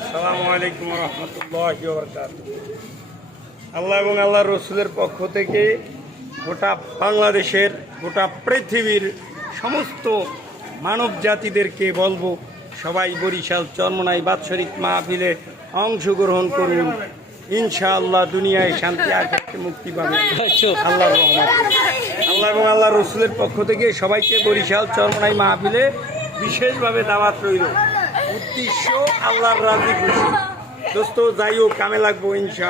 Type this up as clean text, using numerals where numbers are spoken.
আসসালামু আলাইকুম ওয়া রাহমাতুল্লাহি ওয়া বারাকাতুহু। আল্লাহ এবং আল্লাহ রসুলের পক্ষ থেকে গোটা বাংলাদেশের, গোটা পৃথিবীর সমস্ত মানব জাতিদেরকে বলবো, সবাই বরিশাল চরমোনাই বাৎসরিক মাহফিলে অংশগ্রহণ করুন। ইনশাআল্লাহ দুনিয়ায় শান্তি, আখিরাতে মুক্তি পাবে আল্লাহর রহমতে। আল্লাহ এবং আল্লাহ রসুলের পক্ষ থেকে সবাইকে বরিশাল চরমোনাই মাহফিলে বিশেষভাবে দাওয়াত রইল। উদ্দেশ্য আল্লাহর রাজি খুশি। দোস্ত যাই হোক, কামে লাগবো ইনশাআল্লাহ।